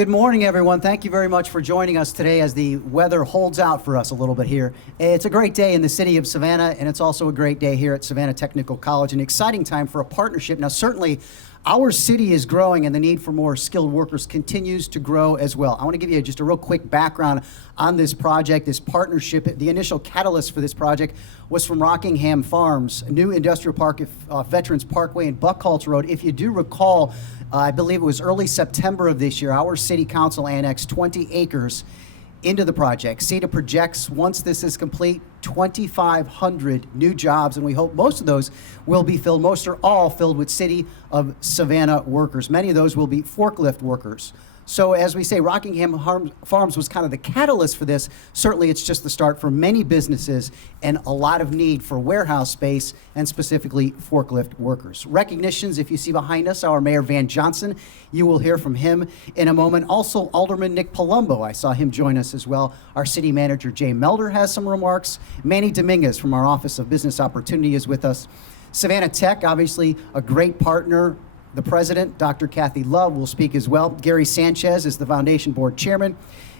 Good morning, everyone. Thank you very much for joining us today as the weather holds out for us a little bit here. It's a great day in the city of Savannah, and it's also a great day here at Savannah Technical College, an exciting time for a partnership. Now, certainly, our city is growing, and the need for more skilled workers continues to grow as well. I want to give you just a real quick background on this project, this partnership. The initial catalyst for this project was from Rockingham Farms, a new industrial park, Veterans Parkway and Buckhalter Road. If you do recall, I believe it was early September of this year, our city council annexed 20 acres into the project. CETA projects, once this is complete, 2,500 new jobs, and we hope most of those will be filled, most or all filled with City of Savannah workers. Many of those will be forklift workers. So as we say, Rockingham Farms was kind of the catalyst for this. Certainly it's just the start for many businesses and a lot of need for warehouse space and specifically forklift workers. Recognitions, if you see behind us, our Mayor Van Johnson, you will hear from him in a moment. Also Alderman Nick Palumbo, I saw him join us as well. Our City Manager Jay Melder has some remarks. Manny Dominguez from our Office of Business Opportunity is with us. Savannah Tech, obviously a great partner. The president, Dr. Kathy Love, will speak as well. Gary Sanchez is the foundation board chairman.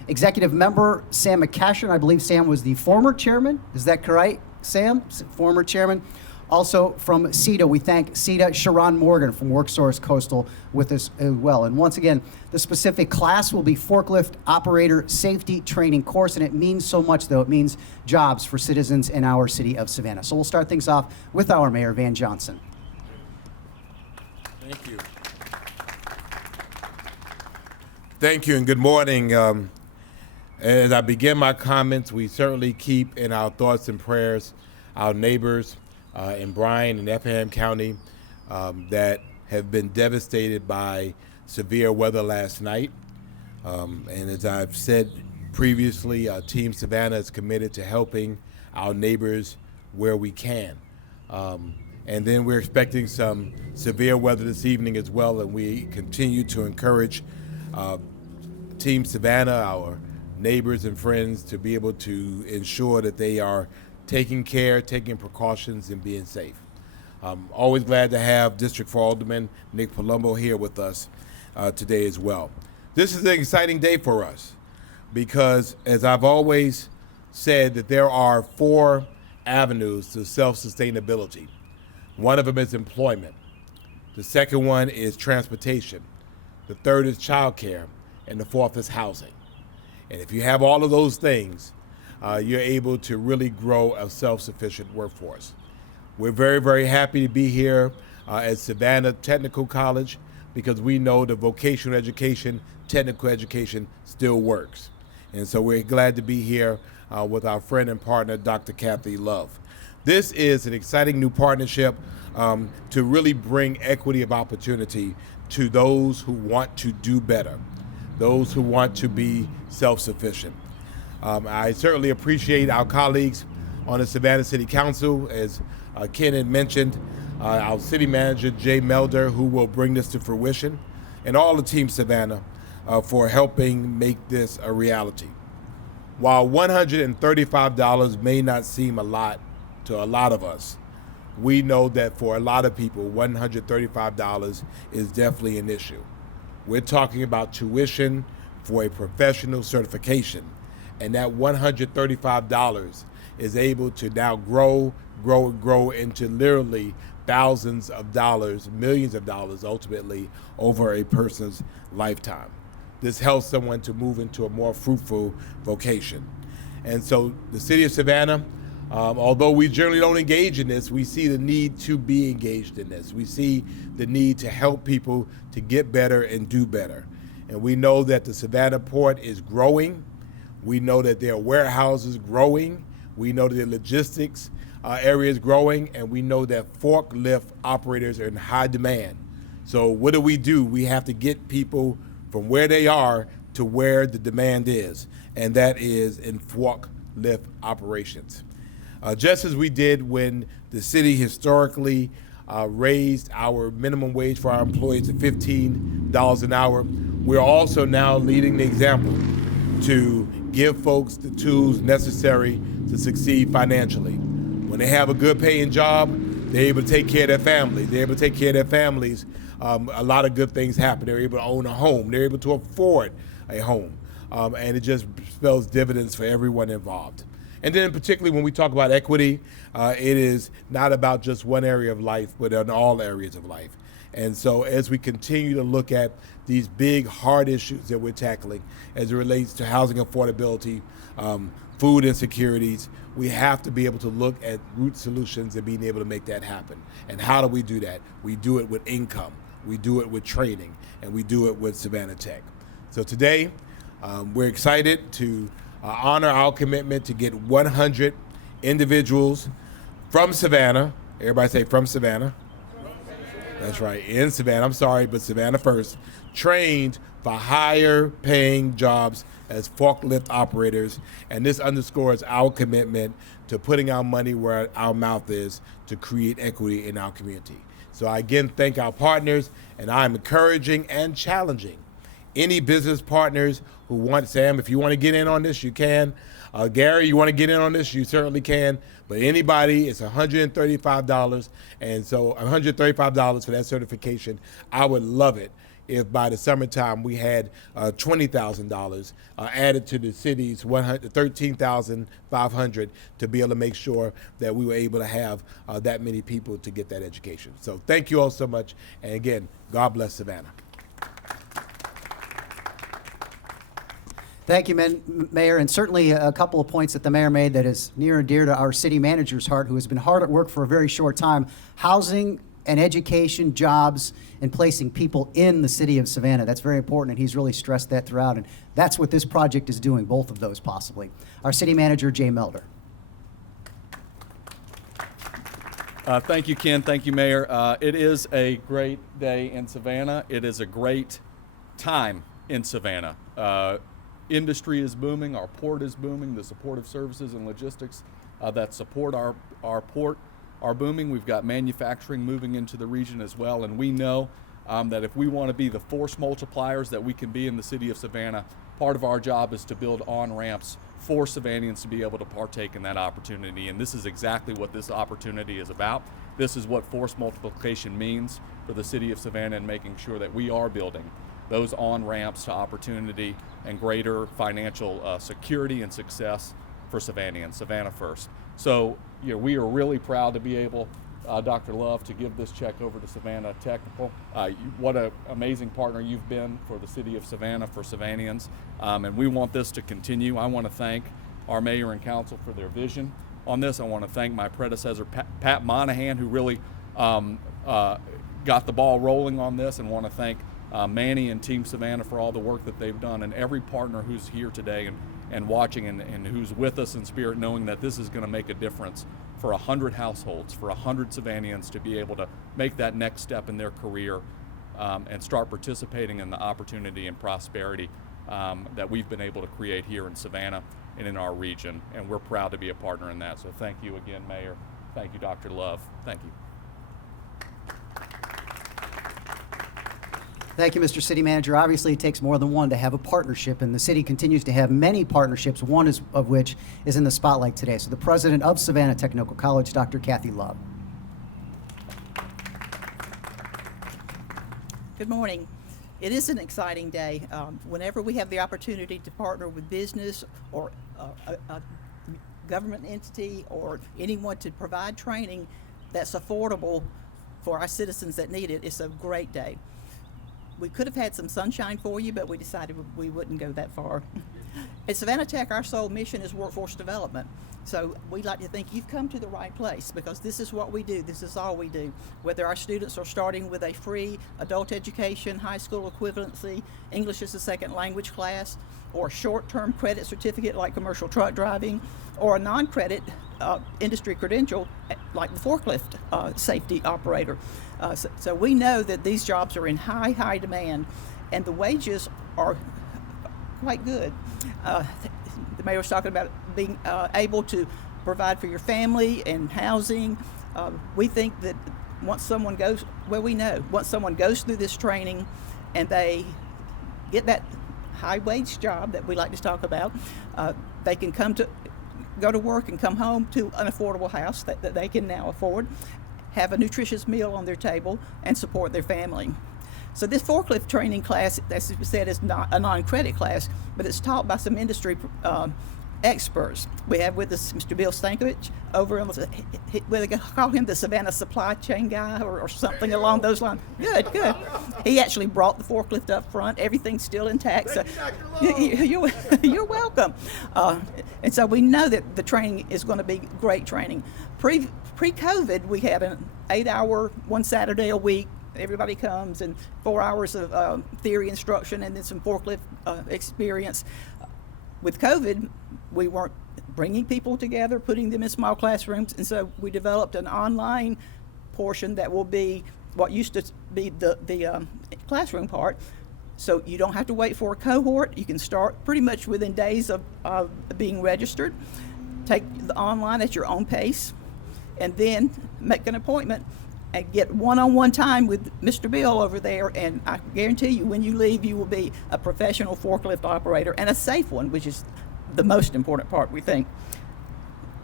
Executive member Sam McCashin, I believe Sam was the former chairman. Is that correct, Sam? Former chairman. Also from CETA, we thank CETA, Sharon Morgan from Worksource Coastal with us as well. And once again, the specific class will be forklift operator safety training course, and it means so much, though. It means jobs for citizens in our city of Savannah. So we'll start things off with our Mayor Van Johnson. Thank you. Thank you and good morning. As I begin my comments, we certainly keep in our thoughts and prayers our neighbors in Bryan and Effingham County that have been devastated by severe weather last night. And as I've said previously, Team Savannah is committed to helping our neighbors where we can. And then we're expecting some severe weather this evening as well, and we continue to encourage Team Savannah, our neighbors and friends, to be able to ensure that they are taking care, taking precautions, and being safe. I'm always glad to have District 4 Alderman Nick Palumbo here with us today as well. This is an exciting day for us because, as I've always said, that there are 4 avenues to self-sustainability. One of them is employment. The second one is transportation. The third is childcare. And the fourth is housing. And if you have all of those things, you're able to really grow a self-sufficient workforce. We're very, very happy to be here at Savannah Technical College because we know the vocational education, technical education still works. And so we're glad to be here with our friend and partner, Dr. Kathy Love. This is an exciting new partnership to really bring equity of opportunity to those who want to do better, those who want to be self-sufficient. I certainly appreciate our colleagues on the Savannah City Council, as Ken had mentioned, our City Manager, Jay Melder, who will bring this to fruition, and all the Team Savannah for helping make this a reality. While $135 may not seem a lot to a lot of us, we know that for a lot of people, $135 is definitely an issue. We're talking about tuition for a professional certification, and that $135 is able to now grow into literally thousands of dollars, millions of dollars ultimately over a person's lifetime. This helps someone to move into a more fruitful vocation. And so the City of Savannah, although we generally don't engage in this, we see the need to be engaged in this. We see the need to help people to get better and do better. And we know that the Savannah port is growing. We know that there are warehouses growing. We know that the logistics area is growing. And we know that forklift operators are in high demand. So what do? We have to get people from where they are to where the demand is. And that is in forklift operations. Just as we did when the city historically raised our minimum wage for our employees to $15 an hour, we're also now leading the example to give folks the tools necessary to succeed financially. When they have a good paying job, they're able to take care of their families. They're able to take care of their families. A lot of good things happen. They're able to own a home. They're able to afford a home. And it just spells dividends for everyone involved. And then particularly when we talk about equity, it is not about just one area of life, but in all areas of life. And so as we continue to look at these big, hard issues that we're tackling as it relates to housing affordability, food insecurities, we have to be able to look at root solutions and being able to make that happen. And how do we do that? We do it with income, we do it with training, and we do it with Savannah Tech. So today, we're excited to honor our commitment to get 100 individuals from Savannah. Everybody say from Savannah. That's right, in Savannah, I'm sorry, but Savannah first, trained for higher paying jobs as forklift operators. And this underscores our commitment to putting our money where our mouth is to create equity in our community. So I again thank our partners, and I'm encouraging and challenging any business partners who want, Sam, if you want to get in on this, you can. Gary, you want to get in on this, you certainly can. But anybody, it's $135, and so $135 for that certification. I would love it if by the summertime we had $20,000 added to the city's $13,500 to be able to make sure that we were able to have that many people to get that education. So thank you all so much, and again, God bless Savannah. Thank you, Mayor, and certainly a couple of points that the mayor made that is near and dear to our city manager's heart, who has been hard at work for a very short time. Housing and education, jobs, and placing people in the city of Savannah. That's very important, and he's really stressed that throughout, and that's what this project is doing, both of those possibly. Our city manager, Jay Melder. Thank you, Ken. Thank you, Mayor. It is a great day in Savannah. It is a great time in Savannah. Industry is booming, our port is booming, the supportive services and logistics that support our port are booming. We've got manufacturing moving into the region as well, and we know that if we want to be the force multipliers that we can be in the city of Savannah, part of our job is to build on-ramps for Savannahans to be able to partake in that opportunity, and this is exactly what this opportunity is about. This is what force multiplication means for the city of Savannah, and making sure that we are building those on-ramps to opportunity and greater financial security and success for Savannah and Savannah first. So, we are really proud to be able, Dr. Love, to give this check over to Savannah Technical. What an amazing partner you've been for the city of Savannah, for Savannahans, and we want this to continue. I want to thank our mayor and council for their vision on this. I want to thank my predecessor, Pat Monahan, who really got the ball rolling on this, and want to thank Manny and Team Savannah for all the work that they've done, and every partner who's here today and watching and who's with us in spirit, knowing that this is going to make a difference for 100 households, for 100 Savannahans to be able to make that next step in their career and start participating in the opportunity and prosperity that we've been able to create here in Savannah and in our region, and we're proud to be a partner in that. So thank you again, Mayor. Thank you, Dr. Love. Thank you. Thank you, Mr. City Manager. Obviously, it takes more than one to have a partnership, and the city continues to have many partnerships, one of which is in the spotlight today. So the president of Savannah Technical College, Dr. Kathy Love. Good morning. It is an exciting day. Whenever we have the opportunity to partner with business or a government entity or anyone to provide training that's affordable for our citizens that need it, it's a great day. We could have had some sunshine for you, but we decided we wouldn't go that far. At Savannah Tech, our sole mission is workforce development. So we like to think you've come to the right place, because this is what we do. This is all we do. Whether our students are starting with a free adult education, high school equivalency, English as a second language class, or a short-term credit certificate like commercial truck driving, or a non-credit industry credential like the forklift safety operator. So we know that these jobs are in high demand, and the wages are quite good. The mayor was talking about being able to provide for your family and housing. We think that once someone goes, once someone goes through this training and they get that high wage job that we like to talk about, they can go to work and come home to an affordable house that they can now afford, have a nutritious meal on their table, and support their family. So this forklift training class, as we said, is not a non-credit class, but it's taught by some industry experts. We have with us Mr. Bill Stankovich over on they call him the Savannah supply chain guy or something along those lines. Good. He actually brought the forklift up front. Everything's still intact. So you're welcome. And so we know that the training is going to be great training. Pre-COVID, we had an 8-hour, one Saturday a week. Everybody comes and 4 hours of theory instruction and then some forklift experience. With COVID, we weren't bringing people together, putting them in small classrooms, and so we developed an online portion that will be what used to be the classroom part. So you don't have to wait for a cohort. You can start pretty much within days of being registered. Take the online at your own pace, and then make an appointment and get one-on-one time with Mr. Bill over there, and I guarantee you when you leave you will be a professional forklift operator, and a safe one, which is the most important part, we think.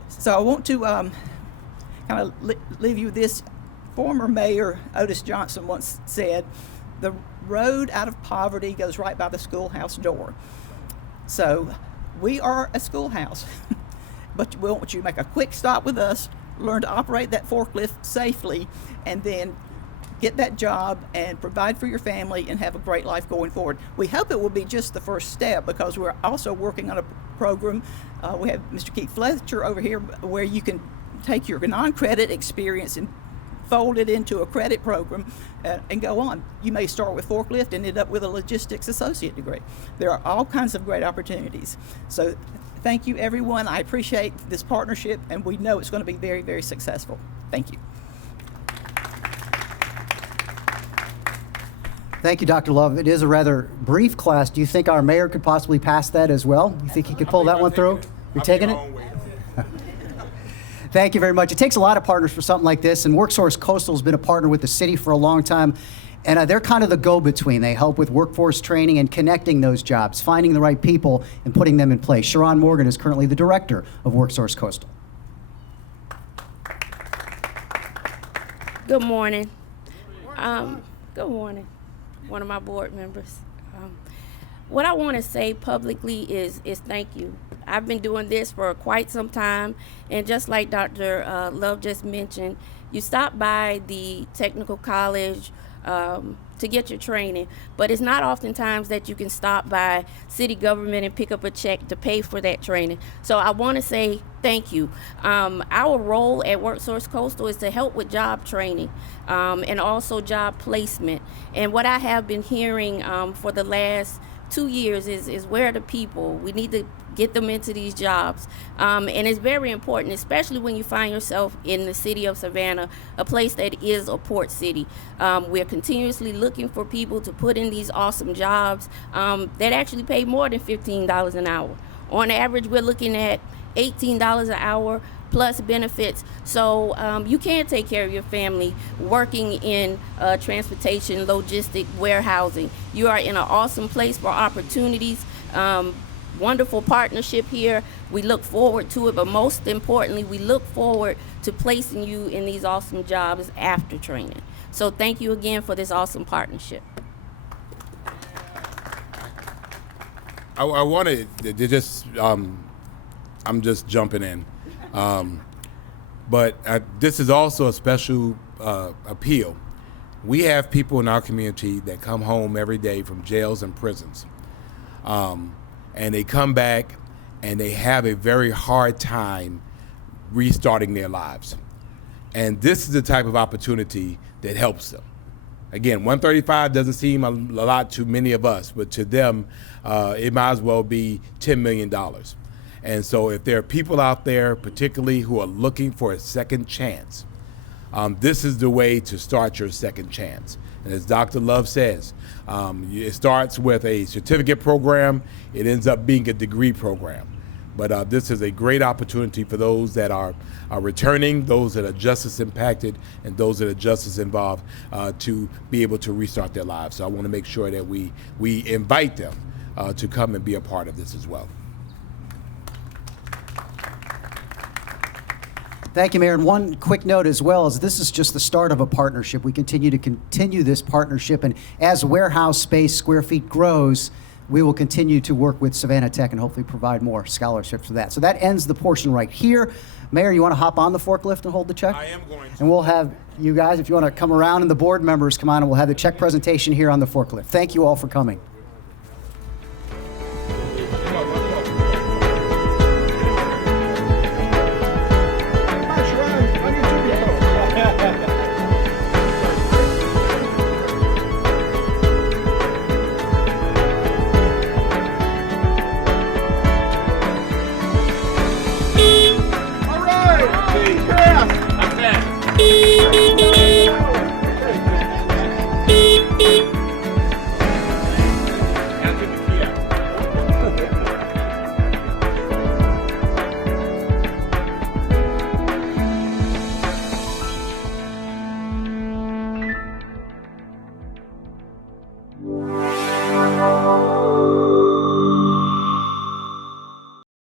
So I want to kind of leave you with this. Former Mayor Otis Johnson once said, "The road out of poverty goes right by the schoolhouse door." So we are a schoolhouse, but we want you to make a quick stop with us, learn to operate that forklift safely, and then get that job and provide for your family and have a great life going forward. We hope it will be just the first step, because we're also working on a program. We have Mr. Keith Fletcher over here where you can take your non-credit experience and fold it into a credit program and go on. You may start with forklift and end up with a logistics associate degree. There are all kinds of great opportunities. So thank you, everyone. I appreciate this partnership, and we know it's going to be very, very successful. Thank you. Thank you, Dr. Love. It is a rather brief class. Do you think our mayor could possibly pass that as well? You think he could pull that one through? You're taking it? Thank you very much. It takes a lot of partners for something like this, and Worksource Coastal has been a partner with the city for a long time, and they're kind of the go-between. They help with workforce training and connecting those jobs, finding the right people and putting them in place. Sharon Morgan is currently the director of Worksource Coastal. Good morning. Good morning, one of my board members. What I want to say publicly is thank you. I've been doing this for quite some time, and just like Dr. Love just mentioned, you stop by the technical college to get your training, but it's not oftentimes that you can stop by city government and pick up a check to pay for that training. So I want to say thank you. Our role at Worksource Coastal is to help with job training and also job placement. And what I have been hearing for the last 2 years is where are the people? We need to get them into these jobs. And it's very important, especially when you find yourself in the city of Savannah, a place that is a port city. We're continuously looking for people to put in these awesome jobs that actually pay more than $15 an hour. On average, we're looking at $18 an hour plus benefits. So you can take care of your family working in transportation, logistic, warehousing. You are in an awesome place for opportunities. Wonderful partnership here. We look forward to it, but most importantly, we look forward to placing you in these awesome jobs after training. So thank you again for this awesome partnership. I wanted to just, I'm just jumping in. But this is also a special appeal. We have people in our community that come home every day from jails and prisons. And they come back and they have a very hard time restarting their lives. And this is the type of opportunity that helps them. Again, 135 doesn't seem a lot to many of us, but to them, it might as well be $10 million. And so if there are people out there, particularly who are looking for a second chance, this is the way to start your second chance. And as Dr. Love says, it starts with a certificate program. It ends up being a degree program. But this is a great opportunity for those that are returning, those that are just as impacted, and those that are just as involved to be able to restart their lives. So I want to make sure that we invite them to come and be a part of this as well. Thank you, Mayor. And one quick note as well is this is just the start of a partnership. We continue this partnership, and as warehouse space square feet grows, we will continue to work with Savannah Tech and hopefully provide more scholarships for that. So that ends the portion right here. Mayor, you want to hop on the forklift and hold the check? I am going to. And we'll have you guys, if you want to come around, and the board members come on, and we'll have the check presentation here on the forklift. Thank you all for coming.